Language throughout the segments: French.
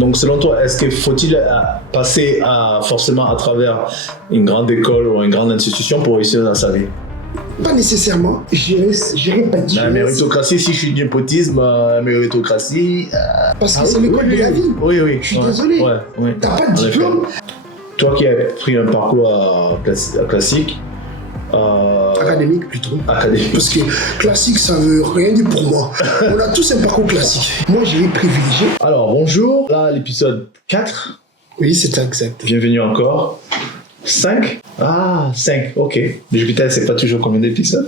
Donc selon toi, est-ce qu'il faut-il passer forcément à travers une grande école ou une grande institution pour réussir dans sa vie? Pas nécessairement, je répète. La méritocratie, si je suis du népotisme, méritocratie... Parce que c'est l'école de la vie. Oui. Je suis désolé. T'as pas de diplôme. Toi qui as pris un parcours classique... académique plutôt. Académique. Parce que classique, ça veut rien dire pour moi. On a tous un parcours classique. Moi, j'ai privilégié. Alors, bonjour. Là, l'épisode 4. Oui, c'est exact. Bienvenue encore. 5 ? Ah, 5, ok. Mais putain, c'est pas toujours combien d'épisodes.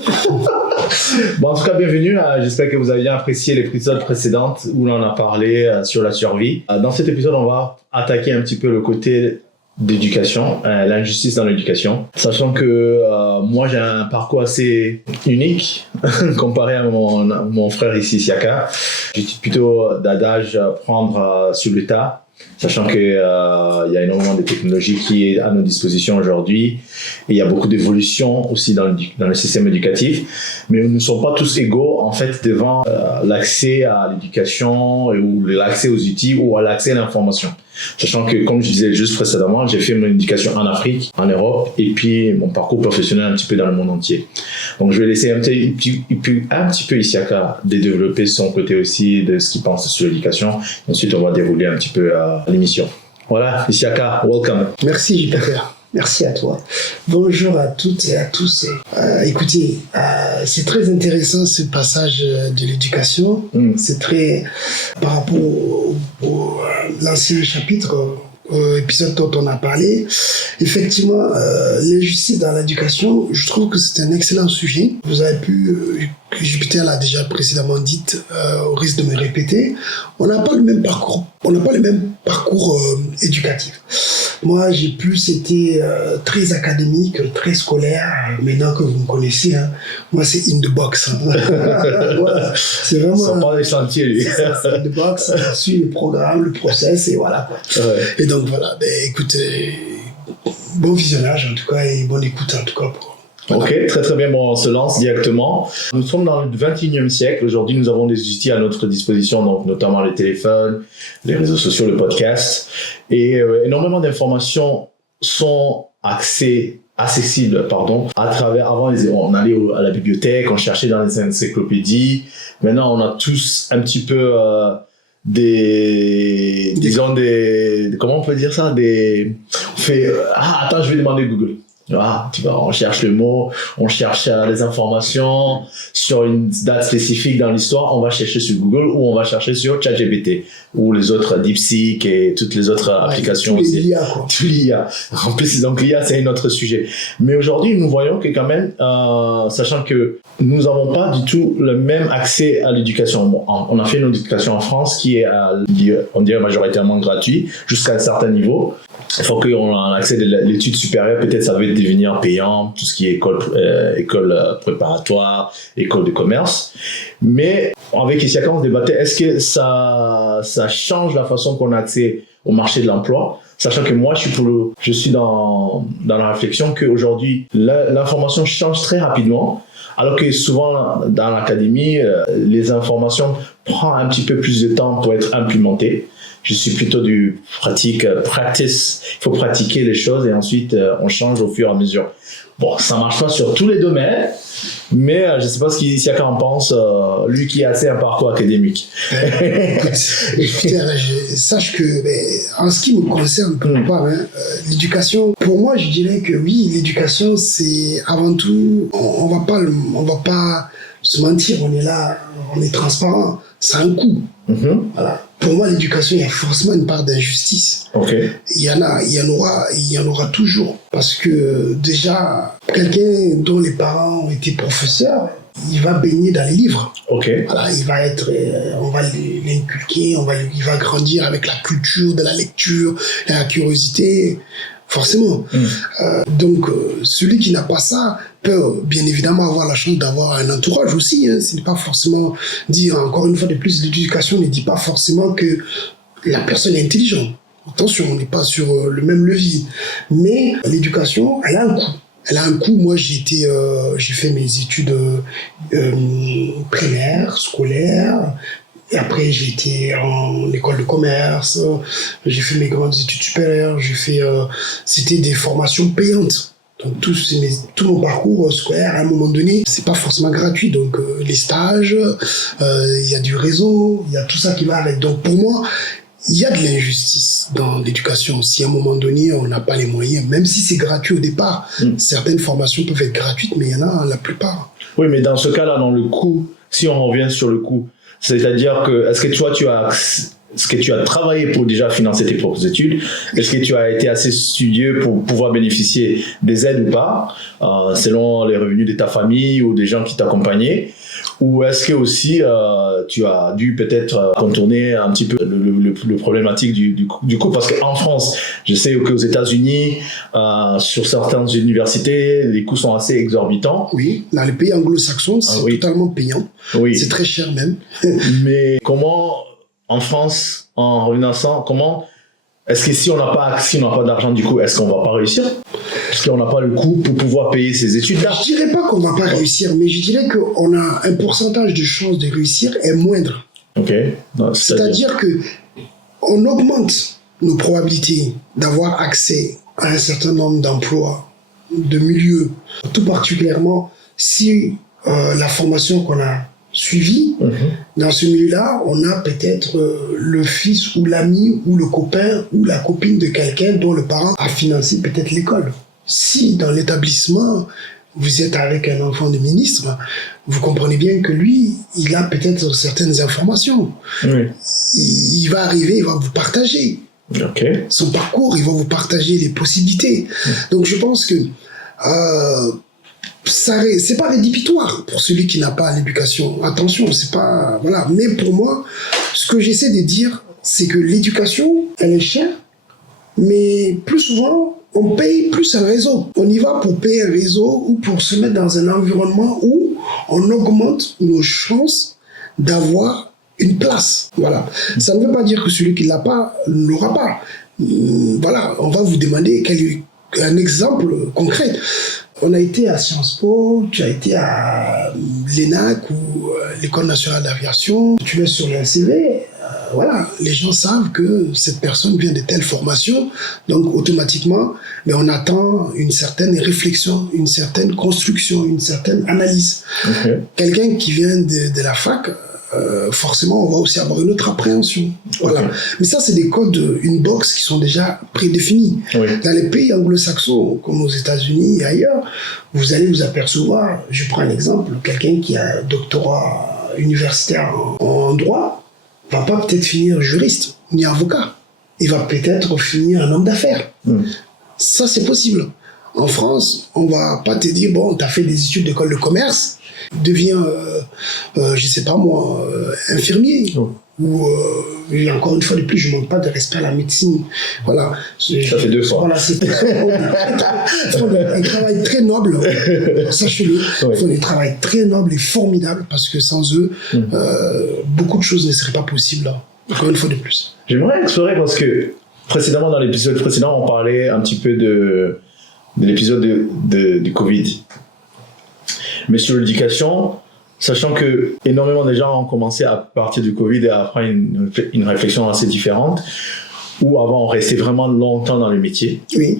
Bon, en tout cas, bienvenue. J'espère que vous avez bien apprécié l'épisode précédent où l'on a parlé sur la survie. Dans cet épisode, on va attaquer un petit peu le côté d'éducation, l'injustice dans l'éducation. Sachant que moi, j'ai un parcours assez unique comparé à mon frère ici, Siaka. J'étais plutôt d'adage prendre sur le tas. Sachant qu'il y a énormément de technologies qui est à nos dispositions aujourd'hui et il y a beaucoup d'évolution aussi dans le système éducatif, mais nous ne sommes pas tous égaux en fait devant l'accès à l'éducation ou l'accès aux outils ou à l'accès à l'information. Sachant que, comme je disais juste précédemment, j'ai fait mon éducation en Afrique, en Europe, et puis mon parcours professionnel un petit peu dans le monde entier. Donc, je vais laisser un petit peu Isiaka de développer son côté aussi de ce qu'il pense sur l'éducation. Ensuite, on va dérouler un petit peu l'émission. Voilà, Isiaka, welcome. Merci, JPR. Merci à toi. Bonjour à toutes et à tous. Écoutez, c'est très intéressant ce passage de l'éducation. C'est très par rapport l'ancien chapitre, épisode dont on a parlé. Effectivement, l'injustice dans l'éducation, je trouve que c'est un excellent sujet. Vous avez pu, Jupiter l'a déjà précédemment dit, au risque de me répéter, on n'a pas le même parcours. On n'a pas le même parcours éducatif. Moi, j'ai plus été très académique, très scolaire. Maintenant que vous me connaissez, hein, moi, c'est in the box. Hein. Voilà. C'est vraiment... Ça parle des chantiers, lui. C'est ça, c'est in the box. On suit le programme, le process, et voilà. Quoi. Ouais. Et donc, voilà. Ben, écoutez, bon visionnage, en tout cas, et bonne écoute, en tout cas, pour... Voilà. Ok, très très bien, bon, on se lance directement. Nous sommes dans le 21e siècle. Aujourd'hui, nous avons des outils à notre disposition, donc notamment les téléphones, les réseaux sociaux, le podcast. Et énormément d'informations sont accessibles, à travers, avant, on allait à la bibliothèque, on cherchait dans les encyclopédies. Maintenant, on a tous un petit peu comment on peut dire ça, attends, je vais demander Google. Ah, on cherche le mot, on cherche les informations sur une date spécifique dans l'histoire, on va chercher sur Google ou on va chercher sur ChatGPT ou les autres DeepSeek et toutes les autres applications aussi. Tout l'IA. En plus, donc l'IA, c'est un autre sujet. Mais aujourd'hui, nous voyons que quand même, sachant que nous n'avons pas du tout le même accès à l'éducation. Bon, on a fait une éducation en France qui est, on dirait, majoritairement gratuite jusqu'à un certain niveau. Il faut qu'on ait accès à l'étude supérieure, peut-être ça va devenir payant, tout ce qui est école préparatoire, école de commerce. Mais avec Isiaka, on se débattait, est-ce que ça change la façon qu'on a accès au marché de l'emploi? Sachant que moi, je suis dans la réflexion qu'aujourd'hui, l'information change très rapidement. Alors que souvent, dans l'académie, les informations prennent un petit peu plus de temps pour être implémentées. Je suis plutôt du practice. Il faut pratiquer les choses et ensuite, on change au fur et à mesure. Bon, ça marche pas sur tous les domaines, mais je sais pas ce qu'Isiaka en pense, lui qui a assez un parcours académique. Sache que, en ce qui me concerne, l'éducation, pour moi, je dirais que oui, l'éducation, c'est avant tout, on va pas se mentir, on est là, on est transparent, ça a un coût. Voilà. Pour moi, l'éducation, il y a forcément une part d'injustice. Okay. Il y en aura toujours. Parce que déjà, quelqu'un dont les parents ont été professeurs, il va baigner dans les livres. Okay. Voilà, on va l'inculquer, il va grandir avec la culture de la lecture, la curiosité. Forcément. Donc, celui qui n'a pas ça peut bien évidemment avoir la chance d'avoir un entourage aussi. Hein. Ce n'est pas forcément dire, encore une fois de plus, l'éducation ne dit pas forcément que la personne est intelligente. Attention, on n'est pas sur le même levier. Mais l'éducation, elle a un coût. Elle a un coût. Moi, j'ai fait mes études primaires, scolaires, Et après, j'ai été en école de commerce, j'ai fait mes grandes études supérieures, c'était des formations payantes. Donc tout mon parcours scolaire, à un moment donné, c'est pas forcément gratuit. Donc les stages, il y a du réseau, il y a tout ça qui va avec. Donc pour moi, il y a de l'injustice dans l'éducation. Si à un moment donné, on n'a pas les moyens, même si c'est gratuit au départ, certaines formations peuvent être gratuites, mais il y en a la plupart. Oui, mais dans ce cas-là, dans le coût, si on revient sur le coût, c'est-à-dire que, est-ce que tu as travaillé pour déjà financer tes propres études? Est-ce que tu as été assez studieux pour pouvoir bénéficier des aides ou pas, selon les revenus de ta famille ou des gens qui t'accompagnaient? Ou est-ce que aussi tu as dû peut-être contourner un petit peu le problématique du coût? Parce qu'en France, je sais qu'aux États-Unis, sur certaines universités, les coûts sont assez exorbitants. Oui, dans les pays anglo-saxons, c'est totalement payant. Oui. C'est très cher même. Mais comment, en France, en renaissant, est-ce que si on n'a pas d'argent, du coup, est-ce qu'on va pas réussir? Parce qu'on n'a pas le coût pour pouvoir payer ces études-là. Je dirais pas qu'on va pas réussir, mais je dirais qu'on a un pourcentage de chances de réussir est moindre. Ok. C'est-à-dire que on augmente nos probabilités d'avoir accès à un certain nombre d'emplois, de milieux, tout particulièrement si la formation qu'on a suivi, dans ce milieu-là, on a peut-être le fils ou l'ami ou le copain ou la copine de quelqu'un dont le parent a financé peut-être l'école. Si dans l'établissement, vous êtes avec un enfant de ministre, vous comprenez bien que lui, il a peut-être certaines informations. Oui. Il va arriver, il va vous partager son parcours, il va vous partager les possibilités. Donc je pense que c'est pas rédhibitoire pour celui qui n'a pas l'éducation. Attention, c'est pas... Voilà. Mais pour moi, ce que j'essaie de dire, c'est que l'éducation, elle est chère, mais plus souvent, on paye plus un réseau. On y va pour payer un réseau ou pour se mettre dans un environnement où on augmente nos chances d'avoir une place. Voilà. Ça ne veut pas dire que celui qui ne l'a pas ne l'aura pas. Voilà, on va vous demander un exemple concret. On a été à Sciences Po, tu as été à l'ENAC ou l'École nationale d'aviation, tu es sur le CV, voilà, les gens savent que cette personne vient de telle formation, donc automatiquement, mais on attend une certaine réflexion, une certaine construction, une certaine analyse. Quelqu'un qui vient de la fac, forcément, on va aussi avoir une autre appréhension. Voilà. Mais ça, c'est des codes, une box qui sont déjà prédéfinis. Dans les pays anglo-saxons, comme aux États-Unis et ailleurs, vous allez vous apercevoir, je prends un exemple, quelqu'un qui a un doctorat universitaire en droit va pas peut-être finir juriste ni avocat. Il va peut-être finir un homme d'affaires. Ça, c'est possible. En France, on va pas te dire, bon, tu as fait des études d'école de commerce, deviens, je sais pas moi, infirmier. Ou, encore une fois de plus, je ne manque pas de respect à la médecine. Voilà. Ça fait 2 fois. Voilà, c'est un travail très noble, sachez-le. Ils font un travail très noble et formidable parce que sans eux, beaucoup de choses ne seraient pas possibles. Encore une fois de plus. J'aimerais explorer parce que précédemment, dans l'épisode précédent, on parlait un petit peu de l'épisode du Covid. Mais sur l'éducation, sachant que énormément de gens ont commencé à partir du Covid et à prendre une réflexion assez différente, où avant on restait vraiment longtemps dans le métier. Oui.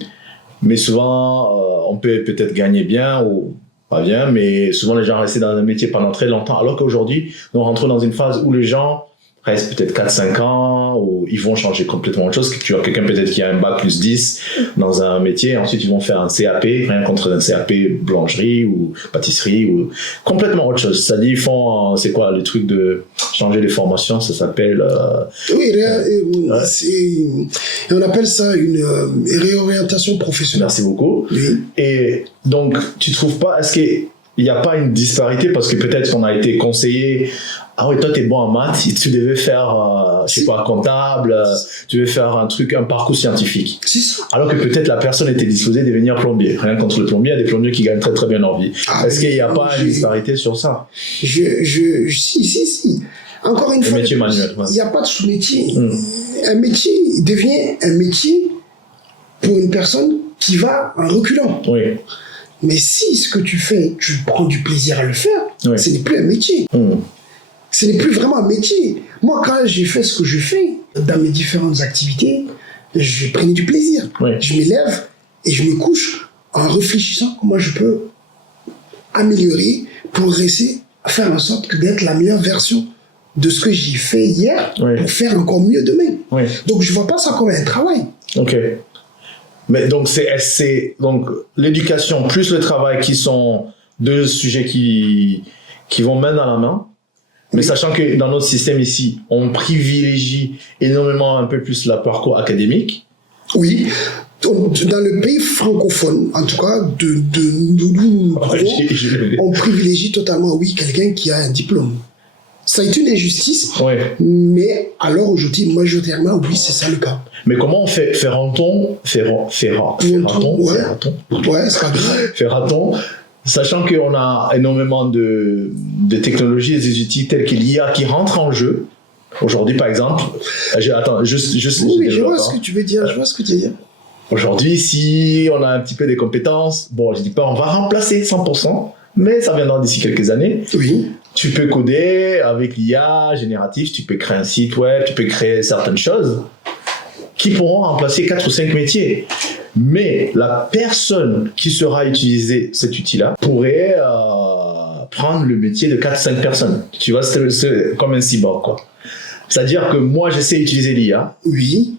Mais souvent, on peut peut-être gagner bien ou pas bien, mais souvent les gens restaient dans un métier pendant très longtemps, alors qu'aujourd'hui, on rentre dans une phase où les gens restent peut-être 4-5 ans, ou ils vont changer complètement autre chose. Tu as quelqu'un peut-être qui a un bac plus 10 dans un métier, ensuite ils vont faire un CAP, rien contre un CAP boulangerie ou pâtisserie, ou complètement autre chose. C'est-à-dire, ils font, c'est quoi, le truc de changer les formations, ça s'appelle... Oui, on appelle ça une réorientation professionnelle. Merci beaucoup. Oui. Et donc, tu trouves pas, est-ce qu'il n'y a pas une disparité, parce que peut-être qu'on a été conseillé, ah oui, toi t'es bon en maths, tu devais faire, je sais pas, comptable, tu devais faire un parcours scientifique. Alors que peut-être la personne était disposée de devenir plombier. Rien contre le plombier, il y a des plombiers qui gagnent très très bien leur vie. Est-ce qu'il n'y a pas une disparité sur ça? Si. Encore une fois, il n'y a pas de sous-métier. Un métier devient un métier pour une personne qui va en reculant. Oui. Mais si ce que tu fais, tu prends du plaisir à le faire, ce n'est plus un métier. Ce n'est plus vraiment un métier. Moi, quand j'ai fait ce que je fais dans mes différentes activités, je prenais du plaisir. Oui. Je m'élève et je me couche en réfléchissant comment je peux améliorer, progresser, faire en sorte d'être la meilleure version de ce que j'ai fait hier pour faire encore mieux demain. Oui. Donc, je ne vois pas ça comme un travail. Ok. Mais donc, donc l'éducation plus le travail qui sont deux sujets qui vont main dans la main. Mais sachant que dans notre système ici, on privilégie énormément un peu plus le parcours académique. Oui. Donc, dans le pays francophone, en tout cas, on privilégie totalement, oui, quelqu'un qui a un diplôme. Ça est une injustice, mais alors aujourd'hui, majoritairement, oui, c'est ça le cas. Mais comment on fera-t-on, sachant qu'on a énormément de technologies et des outils tels que l'IA qui rentrent en jeu. Aujourd'hui, par exemple, attends, juste. Oui, je vois ce que tu veux dire. Aujourd'hui, si on a un petit peu des compétences, bon, je dis pas on va remplacer 100%, mais ça viendra d'ici quelques années. Oui. Tu peux coder avec l'IA génératif, tu peux créer un site web, tu peux créer certaines choses qui pourront remplacer 4 ou 5 métiers. Mais la personne qui saura utiliser cet outil-là pourrait prendre le métier de 4-5 personnes. Tu vois, c'est comme un cyborg, quoi. C'est-à-dire que moi, je sais utiliser l'IA. Oui.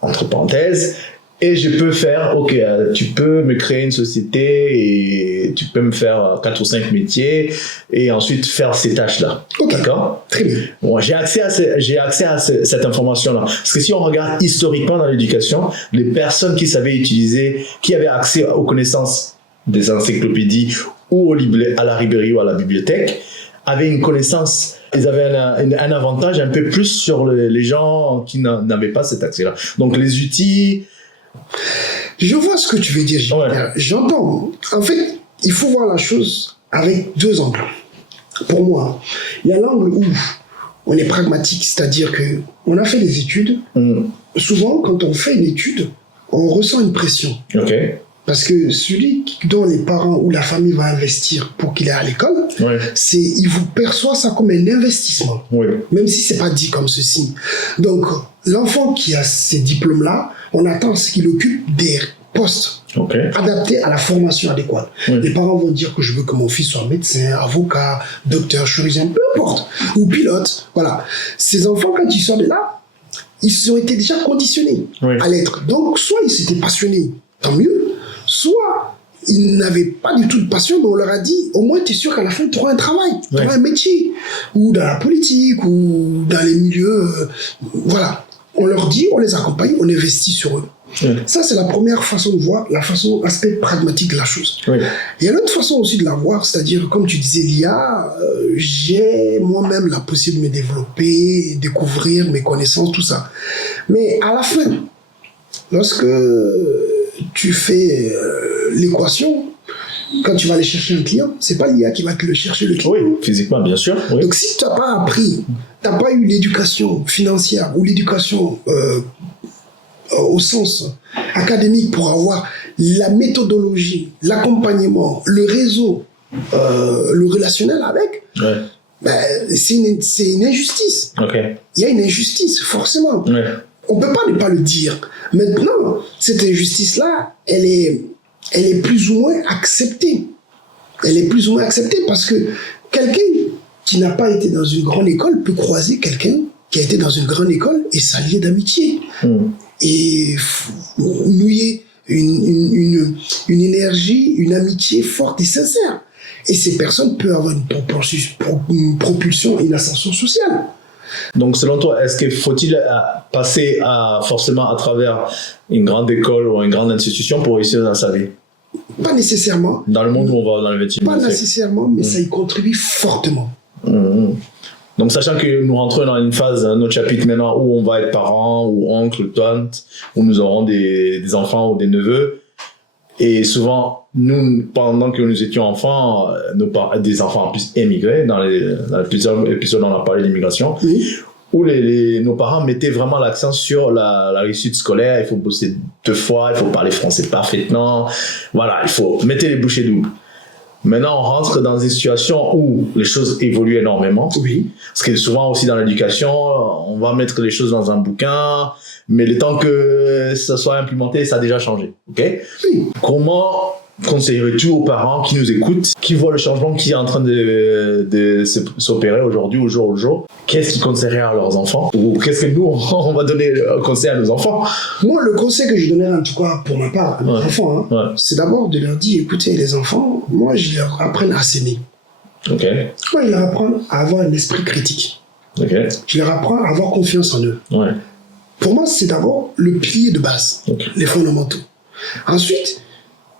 Entre parenthèses, et je peux faire, ok, tu peux me créer une société et tu peux me faire 4 ou 5 métiers et ensuite faire ces tâches-là. Okay. D'accord ? Très bien. Bon, j'ai accès à cette information-là. Parce que si on regarde historiquement dans l'éducation, les personnes qui savaient utiliser, qui avaient accès aux connaissances des encyclopédies ou à la librairie ou à la bibliothèque, avaient une connaissance. Ils avaient un avantage un peu plus sur les gens qui n'avaient pas cet accès-là. Donc les outils... Je vois ce que tu veux dire. J'entends. En fait, il faut voir la chose avec deux angles. Pour moi, il y a l'angle où on est pragmatique, c'est-à-dire qu'on a fait des études. Souvent, quand on fait une étude, on ressent une pression. Parce que celui dont les parents ou la famille va investir pour qu'il aille à l'école, il vous perçoit ça comme un investissement. Même si c'est pas dit comme ceci. Donc, l'enfant qui a ces diplômes-là, on attend qu'il occupe des postes adaptés à la formation adéquate. Les parents vont dire que je veux que mon fils soit médecin, avocat, docteur, chirurgien, peu importe, ou pilote. Voilà. Ces enfants, quand ils sortent de là, ils ont été déjà conditionnés à l'être. Donc, soit ils s'étaient passionnés, tant mieux, soit ils n'avaient pas du tout de passion, mais on leur a dit, au moins tu es sûr qu'à la fin tu auras un travail, tu auras un métier, ou dans la politique, ou dans les milieux, voilà. On leur dit, on les accompagne, on investit sur eux. Ça, c'est la première façon de voir, l'aspect pragmatique de la chose. Il y a l'autre façon aussi de la voir, c'est-à-dire, comme tu disais, l'IA, j'ai moi-même la possibilité de me développer, découvrir mes connaissances, tout ça. Mais à la fin, lorsque tu fais l'équation, quand tu vas aller chercher un client, c'est pas l'IA qui va te le chercher, le client. Oui, physiquement, bien sûr. Donc, si tu n'as pas appris, tu n'as pas eu l'éducation financière ou l'éducation au sens académique pour avoir la méthodologie, l'accompagnement, le réseau, le relationnel avec, c'est une injustice. Il y a une injustice, forcément. On ne peut pas ne pas le dire. Maintenant, cette injustice-là, elle est plus ou moins acceptée. Elle est plus ou moins acceptée parce que quelqu'un qui n'a pas été dans une grande école peut croiser quelqu'un qui a été dans une grande école et s'allier d'amitié. Et nouer une énergie, une amitié forte et sincère. Et ces personnes peuvent avoir une propulsion et une ascension sociale. Donc, selon toi, est-ce qu'il faut-il passer forcément à travers une grande école ou une grande institution pour réussir dans sa vie? Pas nécessairement. Dans le monde où on va dans le 21e siècle. Pas nécessairement, mais ça y contribue fortement. Donc, sachant que nous rentrons dans une phase, un autre chapitre maintenant, où on va être parents ou oncles, tantes, où nous aurons des enfants ou des neveux. Et souvent, nous, pendant que nous étions enfants, des enfants en plus émigrés, dans plusieurs épisodes, on a parlé d'immigration, où nos parents mettaient vraiment l'accent sur la réussite scolaire. Il faut bosser 2 fois, il faut parler français parfaitement. Voilà, il faut mettre les bouchées doubles. Maintenant, on rentre dans une situation où les choses évoluent énormément. Oui. Parce que souvent aussi dans l'éducation, on va mettre les choses dans un bouquin, mais le temps que ça soit implémenté, ça a déjà changé. Ok? Oui. Comment conseillerais-tu aux parents qui nous écoutent, qui voient le changement qui est en train de s'opérer aujourd'hui, au jour, qu'est-ce qu'ils conseilleraient à leurs enfants? Ou qu'est-ce que nous, on va donner un conseil à nos enfants? Moi, le conseil que je donnerais, en tout cas pour ma part, à mes enfants, c'est d'abord de leur dire, écoutez, les enfants, moi, je leur apprends à s'aimer. Ok. Moi, je leur apprends à avoir un esprit critique. Ok. Je leur apprends à avoir confiance en eux. Ouais. Pour moi, c'est d'abord le pilier de base, les fondamentaux. Ensuite,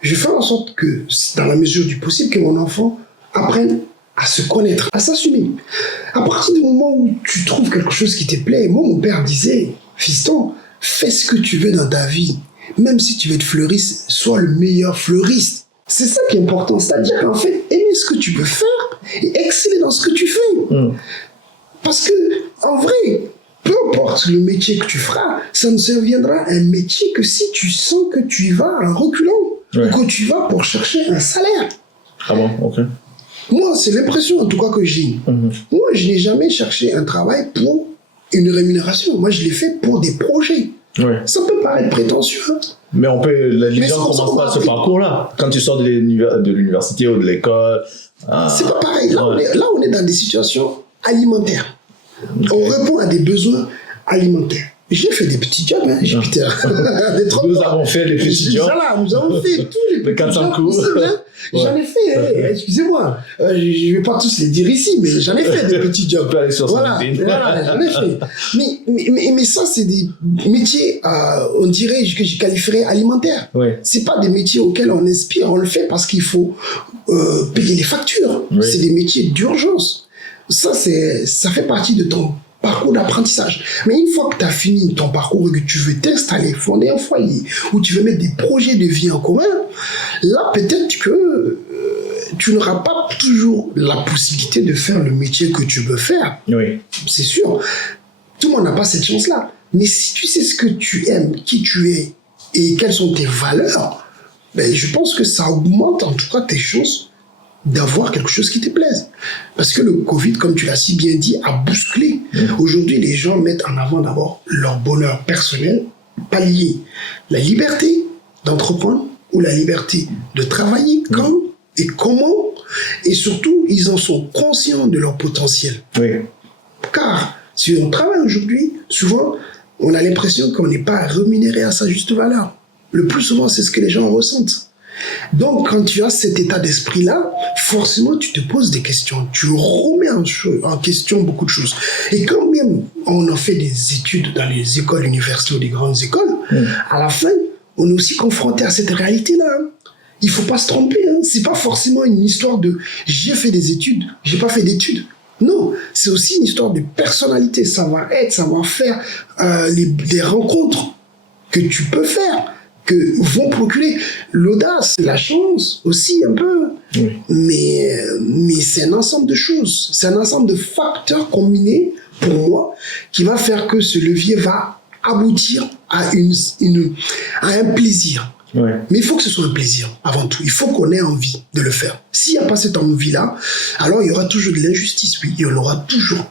je fais en sorte que, dans la mesure du possible, que mon enfant apprenne à se connaître, à s'assumer. À partir du moment où tu trouves quelque chose qui te plaît, moi, mon père disait, fiston, fais ce que tu veux dans ta vie. Même si tu veux être fleuriste, sois le meilleur fleuriste. C'est ça qui est important. C'est-à-dire qu'en fait, aimer ce que tu peux faire et exceller dans ce que tu fais. Parce que, en vrai, peu importe le métier que tu feras, ça ne deviendra un métier que si tu sens que tu y vas en reculant. Ou que tu vas pour chercher un salaire. Ah bon, ok. Moi, c'est l'impression en tout cas que j'ai. Moi, je n'ai jamais cherché un travail pour une rémunération. Moi, je l'ai fait pour des projets. Ouais. Ça peut paraître prétentieux. Hein. Mais on peut, les gens commencent pas ce parcours-là. Quand tu sors de l'université ou de l'école. C'est pas pareil. Là, on est dans des situations alimentaires. Okay. On répond à des besoins alimentaires. J'ai fait des petits jobs, hein, Jupiter. Nous avons fait des petits jobs. Voilà, nous avons fait tous les petits jobs possibles. Hein. J'en ai fait, excusez-moi, je ne vais pas tous les dire ici, mais j'en ai fait des petits jobs. Voilà, j'en ai fait. Mais ça, c'est des métiers, on dirait que je qualifierais alimentaires. Ouais. Ce n'est pas des métiers auxquels on inspire, on le fait parce qu'il faut payer les factures. Oui. C'est des métiers d'urgence. Ça fait partie de ton parcours d'apprentissage. Mais une fois que tu as fini ton parcours et que tu veux t'installer, fonder un foyer, ou tu veux mettre des projets de vie en commun, là, peut-être que tu n'auras pas toujours la possibilité de faire le métier que tu veux faire. Oui. C'est sûr. Tout le monde n'a pas cette chance-là. Mais si tu sais ce que tu aimes, qui tu es, et quelles sont tes valeurs, ben, je pense que ça augmente en tout cas tes chances d'avoir quelque chose qui te plaise. Parce que le Covid, comme tu l'as si bien dit, a bousculé. Aujourd'hui, les gens mettent en avant d'abord leur bonheur personnel, pallier la liberté d'entreprendre ou la liberté de travailler quand et comment. Et surtout, ils en sont conscients de leur potentiel. Oui. Car si on travaille aujourd'hui, souvent, on a l'impression qu'on n'est pas rémunéré à sa juste valeur. Le plus souvent, c'est ce que les gens ressentent. Donc, quand tu as cet état d'esprit-là, forcément, tu te poses des questions. Tu remets en question beaucoup de choses. Et quand même, on a fait des études dans les écoles universitaires ou des grandes écoles, à la fin, on est aussi confronté à cette réalité-là. Il ne faut pas se tromper. Hein. Ce n'est pas forcément une histoire de « j'ai fait des études, je n'ai pas fait d'études ». Non, c'est aussi une histoire de personnalité, savoir-être, savoir-faire, les rencontres que tu peux faire, que vont procurer l'audace, la chance aussi un peu. Oui. Mais c'est un ensemble de choses, c'est un ensemble de facteurs combinés pour moi qui va faire que ce levier va aboutir à un plaisir. Oui. Mais il faut que ce soit un plaisir avant tout, il faut qu'on ait envie de le faire. S'il n'y a pas cette envie-là, alors il y aura toujours de l'injustice, oui, il y en aura toujours.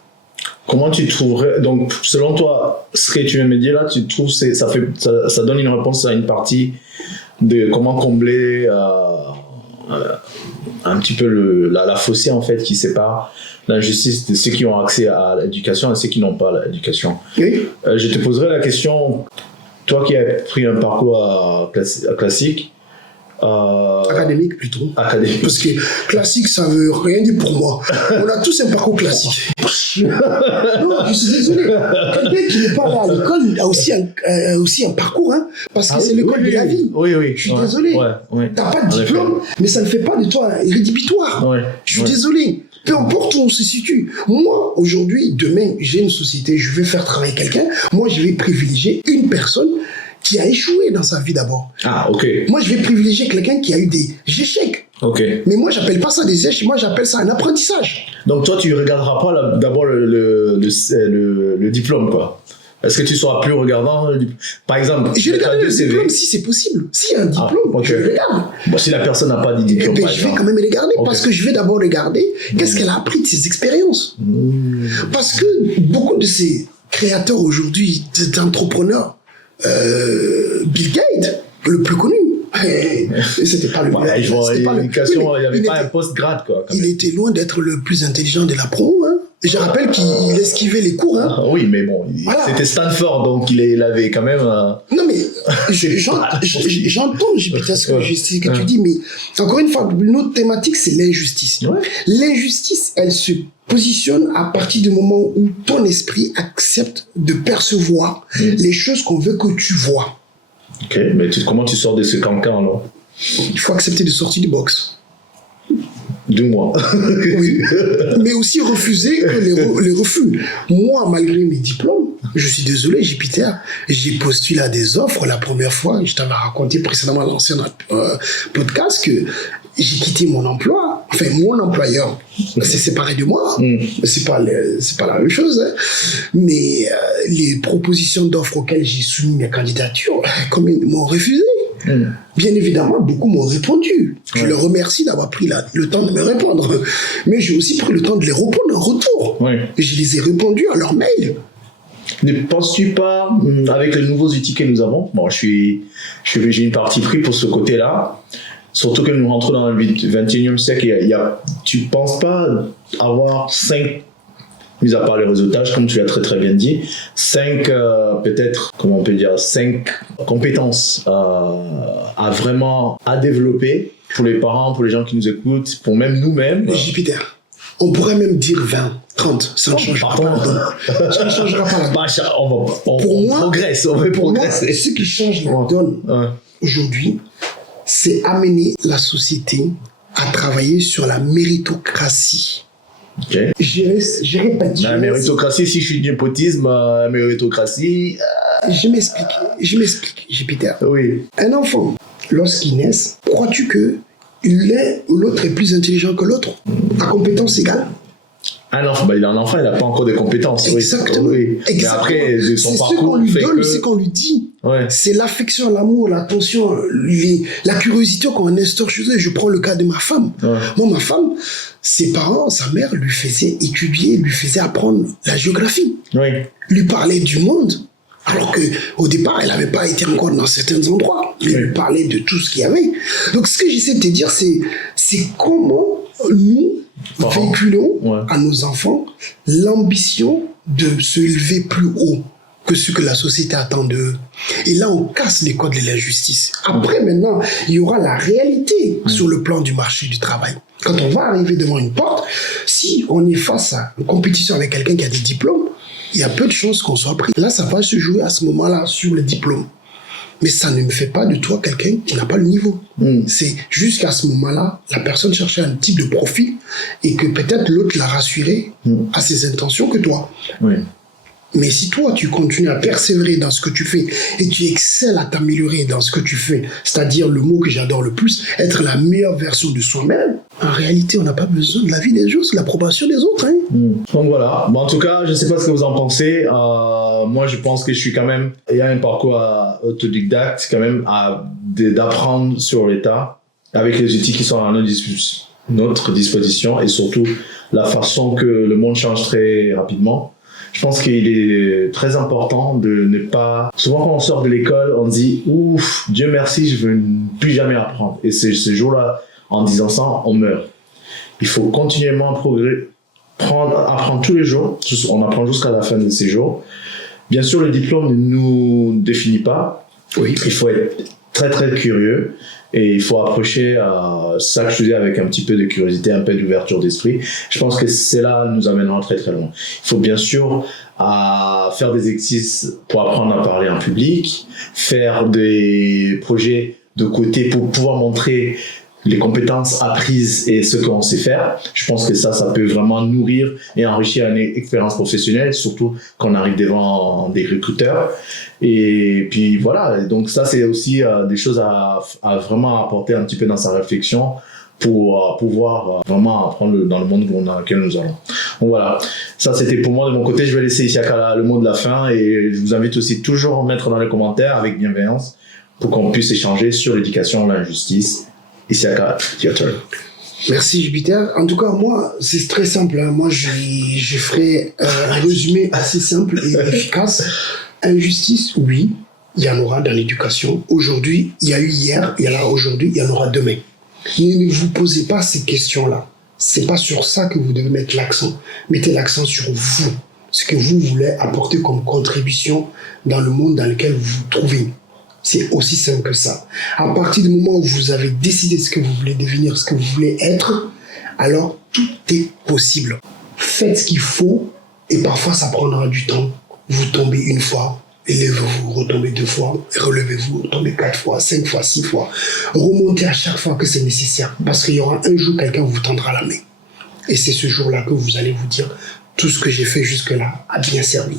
Comment tu trouverais, donc selon toi, ce que tu viens de me dire là, tu trouves que ça donne une réponse à une partie de comment combler un petit peu la fossé en fait qui sépare l'injustice de ceux qui ont accès à l'éducation et ceux qui n'ont pas l'éducation. Oui. Je te poserai la question, toi qui as pris un parcours classique, académique plutôt. Académique. Parce que classique, ça veut rien dire pour moi. On a tous un parcours classique. Non, je suis désolé. Quelqu'un qui n'est pas allé à l'école a aussi un parcours, hein, parce que c'est l'école de la vie. Oui. Je suis désolé. T'as pas de diplôme, mais ça ne fait pas de toi rédhibitoire. Je suis désolé. Peu importe où on se situe. Moi, aujourd'hui, demain, j'ai une société, je vais faire travailler quelqu'un. Moi, je vais privilégier une personne qui a échoué dans sa vie d'abord. Ah, ok. Moi, je vais privilégier quelqu'un qui a eu des échecs. Ok. Mais moi, j'appelle pas ça des échecs. Moi, j'appelle ça un apprentissage. Donc, toi, tu regarderas pas d'abord le diplôme, quoi. Est-ce que tu seras plus regardant par exemple, je regarde le diplôme si c'est possible. S'il y a un diplôme, je le regarde. Bon, si la personne n'a pas de diplôme, je vais quand même regarder parce que je vais d'abord regarder qu'est-ce qu'elle a appris de ses expériences. Parce que beaucoup de ces créateurs aujourd'hui, d'entrepreneurs, Bill Gates, le plus connu, c'était pas le il n'y avait pas un post-grade, quoi. Il était loin d'être le plus intelligent de la promo. Hein. Et je rappelle qu'il esquivait les cours. Hein. Oui, mais bon, c'était Stanford, donc il avait quand même. Non, mais j'entends, Jupiter, ce que tu dis, mais encore une fois, notre thématique, c'est l'injustice. Ouais. L'injustice, elle se positionne à partir du moment où ton esprit accepte de percevoir les choses qu'on veut que tu vois. Ok, mais comment tu sors de ce cancan, alors? Il faut accepter de sortir du box. Du moins. Oui, mais aussi refuser les refus. Moi, malgré mes diplômes, je suis désolé, Jupiter, j'ai postulé à des offres la première fois, je t'avais raconté précédemment dans l'ancien podcast que j'ai quitté mon emploi, enfin mon employeur s'est séparé de moi, c'est pas la même chose, hein. Mais les propositions d'offres auxquelles j'ai soumis mes candidatures, comme ils m'ont refusé. Bien évidemment, beaucoup m'ont répondu. Je leur remercie d'avoir pris le temps de me répondre. Mais j'ai aussi pris le temps de les répondre en retour. Et je les ai répondus à leur mail. Ne penses-tu pas, avec les nouveaux outils que nous avons, bon, j'ai une partie pris pour ce côté-là, surtout que nous rentrons dans le 21e siècle, tu ne penses pas avoir 5, mis à part les réseautages, comme tu l'as très très bien dit, 5 peut-être, comment on peut dire, 5 compétences à développer pour les parents, pour les gens qui nous écoutent, pour même nous-mêmes. Jupiter, on pourrait même dire 20, 30, ça ne changera pas. Ça ne changera pas. On progresse, on va progresser. Moi, ce qui change la donne aujourd'hui, c'est amener la société à travailler sur la méritocratie. Okay. Je répète. La méritocratie, si je suis du népotisme, méritocratie. Je m'explique, Jupiter. Oui. Un enfant, lorsqu'il naît, crois-tu que l'un ou l'autre est plus intelligent que l'autre, à compétence égale? Un enfant, il est un enfant, il n'a pas encore de compétences. Exactement. Oui. Exactement. Mais après, de son parcours, ce qu'on lui donne, c'est qu'on lui dit. Ouais. C'est l'affection, l'amour, l'attention, la curiosité qu'on instaure chez eux. Je prends le cas de ma femme. Ouais. Moi, ma femme, ses parents, sa mère lui faisaient étudier, lui faisaient apprendre la géographie. Oui. Lui parlait du monde. Alors qu'au départ, elle n'avait pas été encore dans certains endroits. Mais lui parlait de tout ce qu'il y avait. Donc, ce que j'essaie de te dire, c'est comment nous véhiculons à nos enfants l'ambition de se élever plus haut que ce que la société attend d'eux. Et là, on casse les codes de l'injustice. Après, maintenant, il y aura la réalité sur le plan du marché du travail. Quand on va arriver devant une porte, si on est face à une compétition avec quelqu'un qui a des diplômes, il y a peu de chances qu'on soit pris. Là, ça va se jouer à ce moment-là sur le diplôme. Mais ça ne me fait pas de toi quelqu'un qui n'a pas le niveau. C'est jusqu'à ce moment-là, la personne cherchait un type de profil et que peut-être l'autre l'a rassuré à ses intentions que toi. Oui. Mais si toi, tu continues à persévérer dans ce que tu fais et tu excelles à t'améliorer dans ce que tu fais, c'est-à-dire le mot que j'adore le plus, être la meilleure version de soi-même, en réalité, on n'a pas besoin de la vie des autres, c'est l'approbation des autres. Hein. Donc voilà. Bon, en tout cas, je ne sais pas ce que vous en pensez. Moi, je pense que je suis quand même... Il y a un parcours autodidacte quand même d'apprendre sur l'État avec les outils qui sont à notre disposition et surtout la façon que le monde change très rapidement. Je pense qu'il est très important de ne pas... Souvent, quand on sort de l'école, on dit « Ouf, Dieu merci, je ne veux plus jamais apprendre. » Et ce jour-là, en disant ça, on meurt. Il faut continuellement apprendre tous les jours. On apprend jusqu'à la fin de ces jours. Bien sûr, le diplôme ne nous définit pas. Oui. Il faut être très, très curieux. Et il faut approcher ça que je disais avec un petit peu de curiosité, un peu d'ouverture d'esprit. Je pense que cela nous amènera très très loin. Il faut bien sûr faire des exercices pour apprendre à parler en public, faire des projets de côté pour pouvoir montrer les compétences apprises et ce qu'on sait faire. Je pense que ça peut vraiment nourrir et enrichir une expérience professionnelle, surtout quand on arrive devant des recruteurs. Et puis voilà, donc ça c'est aussi des choses à vraiment apporter un petit peu dans sa réflexion pour pouvoir vraiment apprendre dans le monde dans lequel nous allons. Donc voilà, ça c'était pour moi de mon côté. Je vais laisser Isiaka le mot de la fin et je vous invite aussi toujours à mettre dans les commentaires avec bienveillance pour qu'on puisse échanger sur l'éducation, l'injustice. Isiaka, your turn. Merci Jupiter. En tout cas, moi, c'est très simple. Moi, je ferai un résumé assez simple et efficace. Injustice, oui, il y en aura dans l'éducation. Aujourd'hui, il y a eu hier, il y en a aujourd'hui, il y en aura demain. Ne vous posez pas ces questions-là. C'est pas sur ça que vous devez mettre l'accent. Mettez l'accent sur vous, ce que vous voulez apporter comme contribution dans le monde dans lequel vous vous trouvez. C'est aussi simple que ça. À partir du moment où vous avez décidé ce que vous voulez devenir, ce que vous voulez être, alors tout est possible. Faites ce qu'il faut et parfois ça prendra du temps. Vous tombez une fois, élevez-vous, retombez 2 fois, relevez-vous, retombez 4 fois, 5 fois, 6 fois. Remontez à chaque fois que c'est nécessaire parce qu'il y aura un jour quelqu'un vous tendra la main. Et c'est ce jour-là que vous allez vous dire tout ce que j'ai fait jusque-là a bien servi.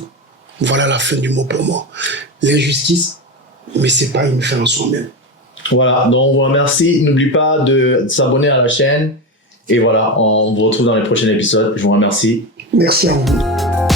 Voilà la fin du mot pour moi. L'injustice, mais c'est pas une fin en soi-même. Voilà, donc on vous remercie. N'oubliez pas de s'abonner à la chaîne. Et voilà, on vous retrouve dans les prochains épisodes. Je vous remercie. Merci à vous.